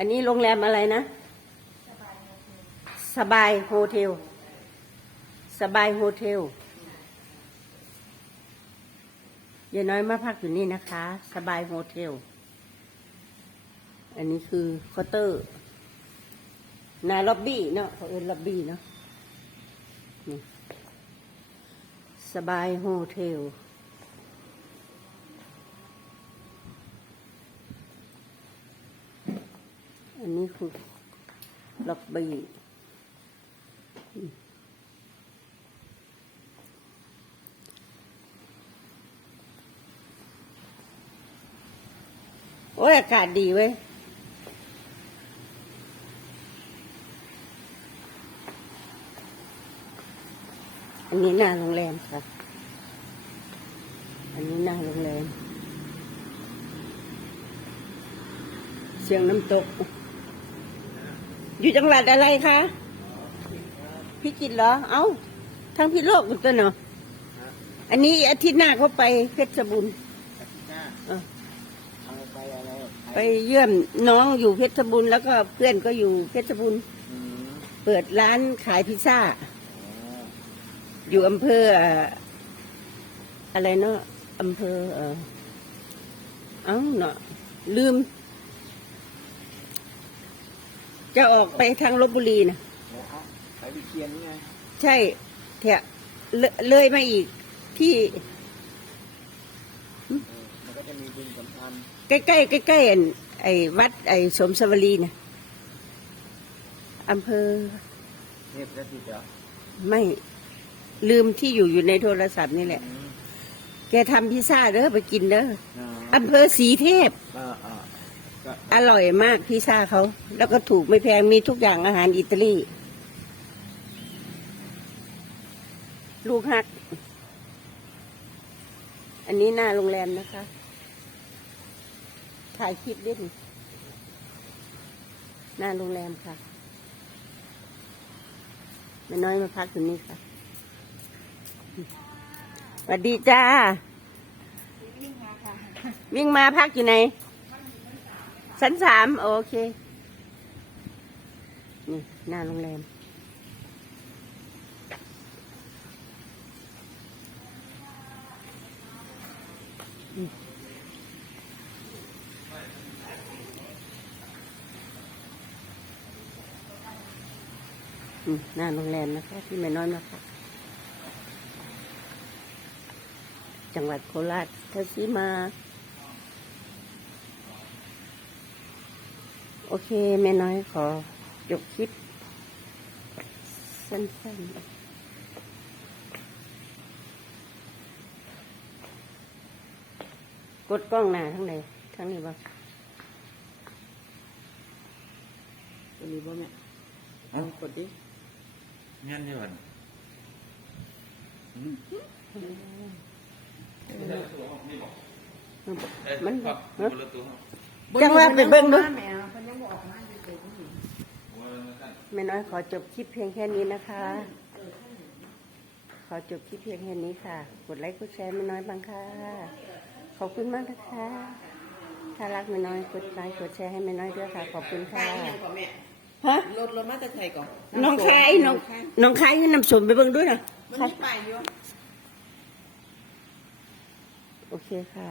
อันนี้โรงแรมอะไรนะ สบายโฮเทล สบายโฮเทลยายน้อยมาพักอยู่นี่นะคะ สบายโฮเทล อันนี้คือคาน์เตอร์นาล็อบบี้เนาะเขาเอินล็อบบี้เนาะนสบายโฮเทล อันนี้คือล็อบบี้โอ้ย อากาศดีเว้ย อันนี้หน้าโรงแรมค่ะ อันนี้หน้าโรงแรม เสียงน้ำตก อยู่จังหวัดอะไรคะ พิจิตรเหรอ เอ้า ทั้งพิโลกอุตรเนาะอันนี้อาทิตย์หน้าเขาไปเพชรบุญเออเอาไปอะไรไปเยี่ยมน้องอยู่เพชรบุญแล้วก็เพื่อนก็อยู่เพชรบุญอืมเปิดร้านขายพิซซ่าอ๋ออยู่อำเภอเอ่ออะไรเนาะอำเภอ เออเอ้าเนาะลืม จะออกไปทางลบบุรีนะแล้วเอาไปวิเชียนนี่ไงใช่แถะเลเลยมาอีกที่เออมันก็จะมีบึงสำคัญใกล้ๆใกล้ๆอันไอ้วัด ไอ้สมสวรีนะอำเภอเทพประสิทธิ์เหรอไม่ลืมที่อยู่อยู่ในโทรศัพท์นี่แหละ อืมแกทำพิซซ่าเด้อไปกินเด้ออ่าอำเภอสีเทพอ่าอ่าก็อ อร่อยมากพิซซ่าเขา แล้วก็ถูกไม่แพงมีทุกอย่างอาหารอิตาลี ลูกฮัก อันนี้หน้าโรงแรมนะคะ ถ่ายคลิปด้วยหน้าโรงแรมค่ะแม่น้อยมาพักอยู่นี่ค่ะสวัสดีจ้า วิ่งมาค่ะ วิ่งมาพักอยู่ไหน ชั้นสามโอเค นี่หน้าโรงแรม หน้าโรงแรมนะคะที่แม่น้อยมาพักจังหวัดโคราชทัศมา โอเคแม่น้อยขอจบคลิป สั้นๆกดกล้องหน้าทั้งไหนทั้งนี้บ่ตัวนี้บ่แม่เอากดดิงั้นอยู่มันอืมมันปักเอ้อคนละตัว จังว่าไปเบิ่งดู แม่เพิ่นยังบ่ออกมาอยู่เลยผู้หญิงแม่น้อยขอจบคลิปเพียงแค่นี้นะคะ ขอจบคลิปเพียงแค่นี้ค่ะ กดไลค์กดแชร์แม่น้อยบางค่ะ ขอบคุณมากนะคะ ถ้ารักแม่น้อยกดไลค์กดแชร์ให้แม่น้อยด้วยค่ะ ขอบคุณค่ะขายอย่างก่อนแม่ฮะ รถรถมาจะไทยก่อนน้องคายน้องน้องคายให้นำสมไปเบิ่งด้วยนะมันมีป้ายอยู่ โอเคค่ะ